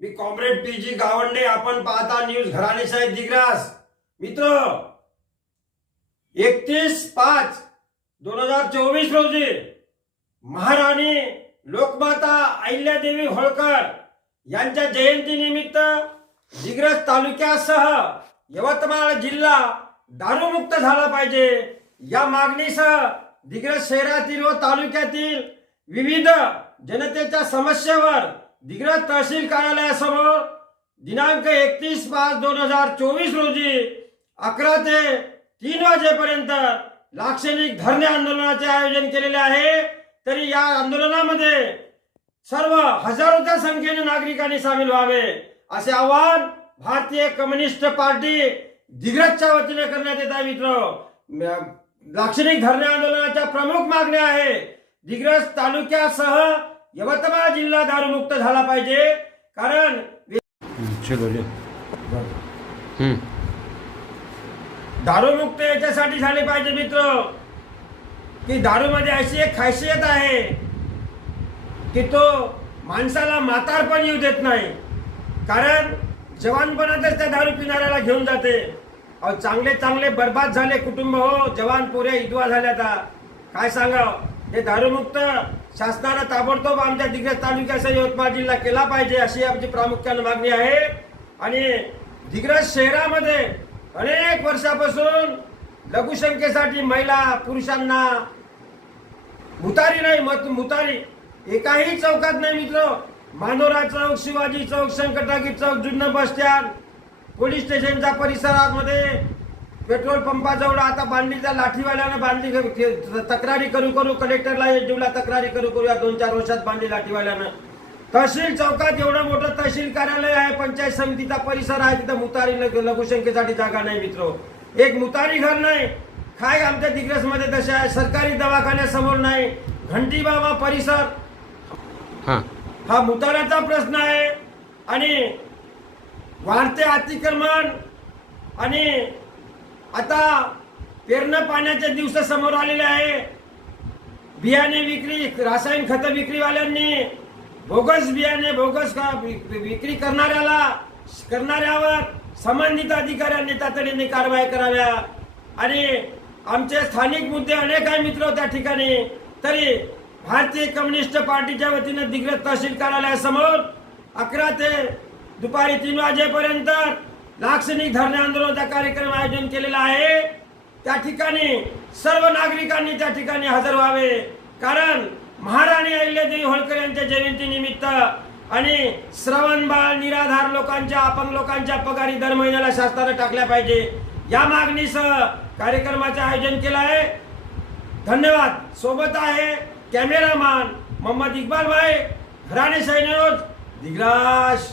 मी comrade P G Gawande आपण पाहता news घराणे साहेब दिग्रास. मित्र एकतीस पाच दोन हजार चोवीस रोजी महाराणी लोकमाता अहिल्यादेवी होळकर यांच्या जयंतीनिमित्त दिग्रस तालुक्यासह यवतमाळ जिल्हा दारूमुक्त झाला पाहिजे. या मागणीसह दिग्रस शहरातील व तालुक्यातील विविध जनतेच्या समस्येवर दिग्रज तहसील कार्यालयासमोर दिनांक एकतीस पाच दोन हजार चोवीस रोजी अकरा ते तीन वाजेपर्यंत लाक्षणिक धरणे आंदोलनाचे आयोजन केलेले आहे. तरी या आंदोलनामध्ये सर्व हजारोच्या संख्येने नागरिकांनी सामील व्हावे असे आवाहन भारतीय कम्युनिस्ट पार्टी दिग्रजच्या वतीने करण्यात येत आहे मित्र. लाक्षणिक धरणे आंदोलनाच्या प्रमुख मागण्या आहे. दिग्रज तालुक्यासह यवतमाळ जिल्हा दारूमुक्त झाला पाहिजे कारण चलो दारूमुक्त याच्यासाठी झाले पाहिजे मित्र की दारूमध्ये अशी एक खासियत आहे की तो माणसाला म्हातारपण येऊ देत नाही. कारण जवानपणातच त्या दारू पिणाऱ्याला घेऊन जाते. अहो चांगले चांगले बर्बाद झाले कुटुंब हो. जवान पोऱ्या इदवा झाल्या आता. काय सांगाव? हे दारूमुक्त शासनानं ताबडतोब आमच्या दिग्रज तालुक्याचा यवतमाळ जिल्हा केला पाहिजे अशी आमची प्रामुख्याने मागणी आहे. आणि दिग्रज शहरामध्ये अनेक वर्षापासून लघुशंकेसाठी महिला पुरुषांना मुतारी नाही मत मुतारी. एकाही चौकात नाही मित्र. मानोरा चौक शिवाजी चौक संकटागी चौक जुन्न बस स्टँड पोलीस स्टेशनच्या परिसरामध्ये पेट्रोल पंपाजवळ आता बांधलीच्या लाठीवाल्यानं बांधली तक्रारी करू करू कलेक्टरला जीवला तक्रारी करू करू या दोन चार वर्षात बांधली लाठीवाल्यानं. तहसील चौकात एवढं मोठं तहसील कार्यालय आहे पंचायत समितीचा परिसर आहे तिथं मुतारी लघु- लघुशंकेसाठी जागा नाही मित्र. एक मुतारी घर नाही. काय आमच्या दिग्रसमध्ये तसे आहे? सरकारी दवाखान्यासमोर नाही. घंटी बाबा परिसर. हां. मुताराचा प्रश्न आहे. आणि वाढते अतिक्रमण आणि आता पेरणं पाण्याचे दिवस समोर आलेले आहे. बियाणे विक्री रासायनिक खत विक्रीवाल्यांनी बोगस बियाणे बोगस का- विक्री करणाऱ्याला करणाऱ्यावर संबंधित अधिकाऱ्यांनी तातडीने कारवाई कराव्या. आणि आमचे स्थानिक मुद्दे अनेक आहे मित्र त्या ठिकाणी. तरी भारतीय कम्युनिस्ट पार्टीच्या वतीनं दिग्रज तहसील कार्यालयासमोर अकरा ते दुपारी तीन वाजेपर्यंत लाक्षणिक धरणे आंदोलनाचा कार्यक्रम आयोजन केलेला आहे. त्या ठिकाणी सर्व नागरिकांनी त्या ठिकाणी हजर व्हावे. कारण महाराणी अहिल्यादेवी होळकर यांच्या जयंतीनिमित्त आणि श्रवण बाळ निराधार लोकांच्या अपंग लोकांच्या पगारी दर महिन्याला शासनाने टाकल्या पाहिजे. या मागणीसह कार्यक्रमाचे आयोजन केलं आहे. धन्यवाद. सोबत आहे कॅमेरामॅन मोहम्मद इकबाल भाई. राणे सैन्य दिग्राश